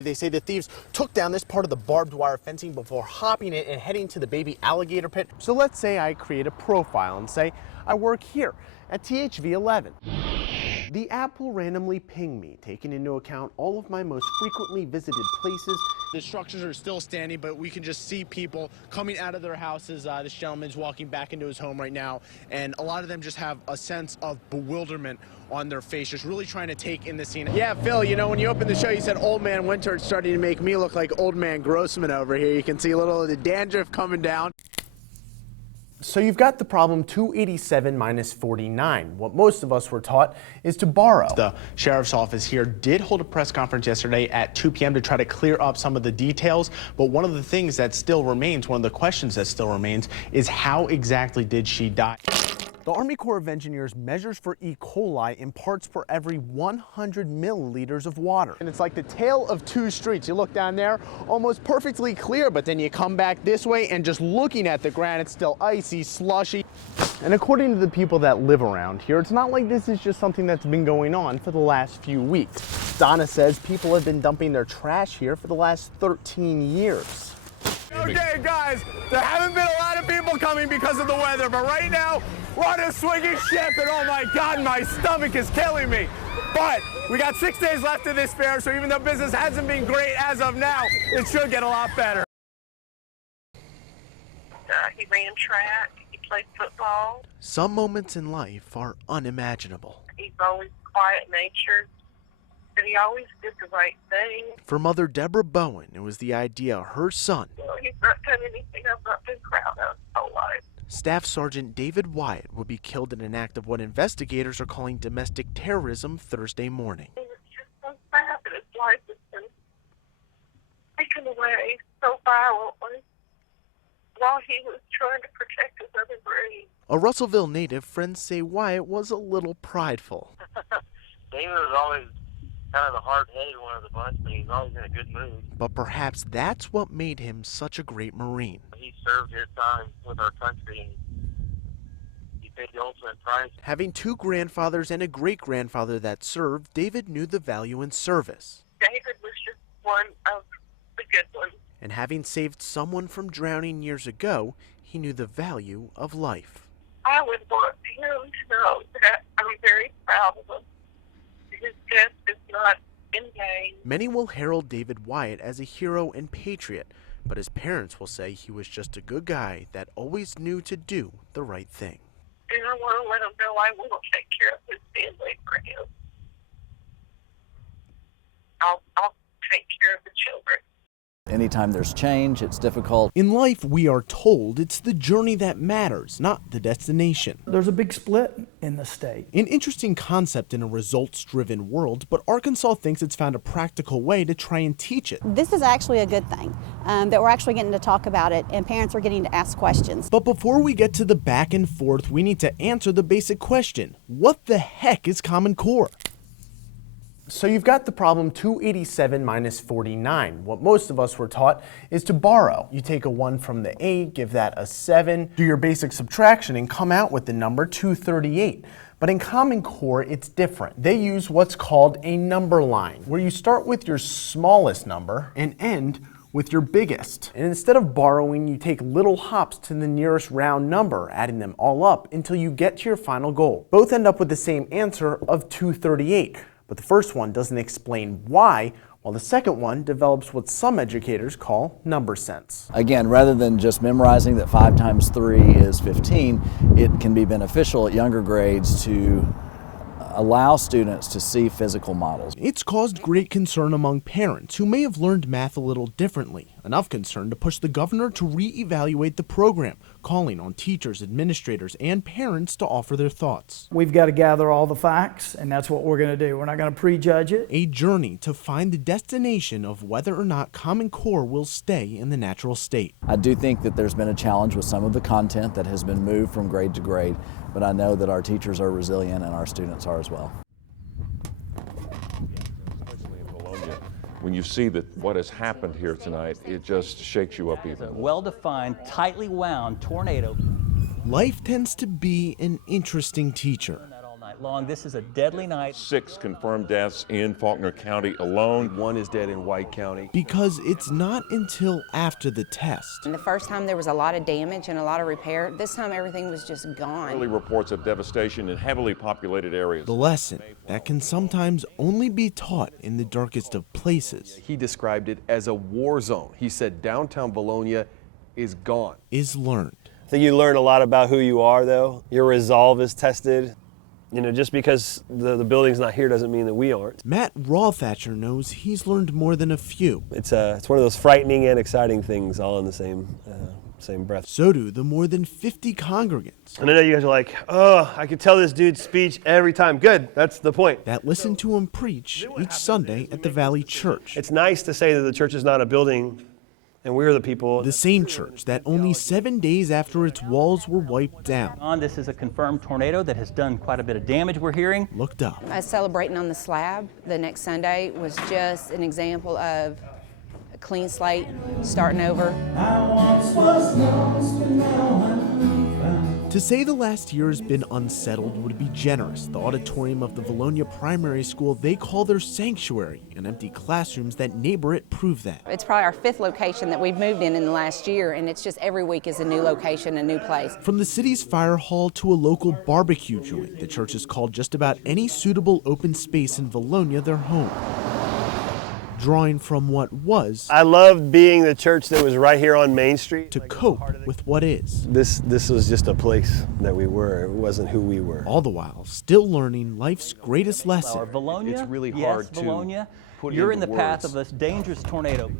They say the thieves took down this part of the barbed wire fencing before hopping it and heading to the baby alligator pit. So let's say I create a profile and say I work here at THV-11. The app will randomly ping me, taking into account all of my most frequently visited places. The structures are still standing, but we can just see people coming out of their houses. This gentleman's walking back into his home right now, and a lot of them just have a sense of bewilderment on their face, just really trying to take in the scene. Yeah, Phil, you know, when you opened the show, you said Old Man Winter. It's starting to make me look like Old Man Grossman over here. You can see a little of the dandruff coming down. So you've got the problem 287 minus 49. What most of us were taught is to borrow. The sheriff's office here did hold a press conference yesterday at 2 p.m. to try to clear up some of the details. But one of the things that still remains, one of the questions that still remains, is how exactly did she die? The Army Corps of Engineers measures for E. coli in parts per every 100 milliliters of water. And it's like the tale of two streets. You look down there, almost perfectly clear, but then you come back this way and just looking at the ground, it's still icy, slushy. And according to the people that live around here, it's not like this is just something that's been going on for the last few weeks. Donna says people have been dumping their trash here for the last 13 years. Okay, guys, there haven't been a lot of people coming because of the weather, but right now, we're on a swinging ship, and oh my God, my stomach is killing me. But we got 6 days left of this fair, so even though business hasn't been great as of now, it should get a lot better. He ran track, he played football. Some moments in life are unimaginable. He's always quiet-natured, but he always did the right thing. For Mother Deborah Bowen, it was the idea her son, Well, he's not done anything I've not been proud of his whole life. Staff Sergeant David Wyatt, would be killed in an act of what investigators are calling domestic terrorism Thursday morning. It's just so sad that his life has been taken away so violently while he was trying to protect his other breed. A Russellville native, friends say Wyatt was a little prideful. David was always kind of the hard-headed one of the bunch, but he's always in a good mood. But perhaps that's what made him such a great Marine. He served his time with our country, and he paid the ultimate price. Having two grandfathers and a great-grandfather that served, David knew the value in service. David was just one of the good ones. And having saved someone from drowning years ago, he knew the value of life. I would want him to know that I'm very proud of him. His death is not in vain. Many will herald David Wyatt as a hero and patriot, but his parents will say he was just a good guy that always knew to do the right thing. And I want to let him know I will take care of his family for him. I'll take care of the children. Anytime there's change, it's difficult. In life, we are told it's the journey that matters, not the destination. There's a big split in the state. An interesting concept in a results-driven world, but Arkansas thinks it's found a practical way to try and teach it. This is actually a good thing, that we're actually getting to talk about it and parents are getting to ask questions. But before we get to the back and forth, we need to answer the basic question. What the heck is Common Core? So you've got the problem 287 minus 49. What most of us were taught is to borrow. You take a 1 from the 8, give that a 7, do your basic subtraction and come out with the number 238. But in Common Core, it's different. They use what's called a number line, where you start with your smallest number and end with your biggest. And instead of borrowing, you take little hops to the nearest round number, adding them all up until you get to your final goal. Both end up with the same answer of 238. But the first one doesn't explain why, while the second one develops what some educators call number sense. Again, rather than just memorizing that 5 times 3 is 15, it can be beneficial at younger grades to allow students to see physical models. It's caused great concern among parents who may have learned math a little differently, enough concern to push the governor to re-evaluate the program, calling on teachers, administrators, and parents to offer their thoughts. We've got to gather all the facts, and that's what we're going to do. We're not going to prejudge it. A journey to find the destination of whether or not Common Core will stay in the natural state. I do think that there's been a challenge with some of the content that has been moved from grade to grade, but I know that our teachers are resilient and our students are as well. When you see that what has happened here tonight, it just shakes you up even more. Well-defined, tightly wound tornado. Life tends to be an interesting teacher. All night night long. This is a deadly night. 6 confirmed deaths in Faulkner County alone. 1 is dead in White County. Because it's not until after the test. And the first time there was a lot of damage and a lot of repair. This time everything was just gone. Early reports of devastation in heavily populated areas. The lesson that can sometimes only be taught in the darkest of places. He described it as a war zone. He said downtown Bologna is gone. Is learned. I think you learn a lot about who you are, though. Your resolve is tested. You know, just because the building's not here doesn't mean that we aren't. Matt Rawthatcher knows he's learned more than a few. It's one of those frightening and exciting things all in the same breath. So do the more than 50 congregants. And I know you guys are like, oh, I could tell this dude's speech every time. Good, that's the point. That listen to him preach each Sunday at the Valley Church. It's nice to say that the church is not a building and we're the people. The same church that only 7 days after its walls were wiped down. This is a confirmed tornado that has done quite a bit of damage, we're hearing. Looked up. Us celebrating on the slab the next Sunday was just an example of a clean slate, starting over. To say the last year has been unsettled would be generous. The auditorium of the Bologna Primary School they call their sanctuary, and empty classrooms that neighbor it prove that. It's probably our 5th location that we've moved in the last year, and it's just every week is a new location, a new place. From the city's fire hall to a local barbecue joint, the church has called just about any suitable open space in Bologna their home. Drawing from what was. I loved being the church that was right here on Main Street. To cope with what is. This was just a place that we were. It wasn't who we were. All the while, still learning life's greatest lesson. Bologna, it's really yes, hard Bologna, to put you're into in the path words. of this dangerous tornado.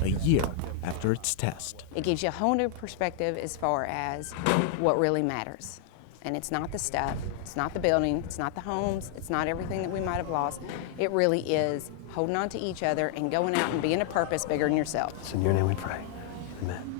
A year after its test. It gives you a whole new perspective as far as what really matters. And it's not the stuff, it's not the building, it's not the homes, it's not everything that we might have lost. It really is holding on to each other and going out and being a purpose bigger than yourself. It's in your name we pray. Amen.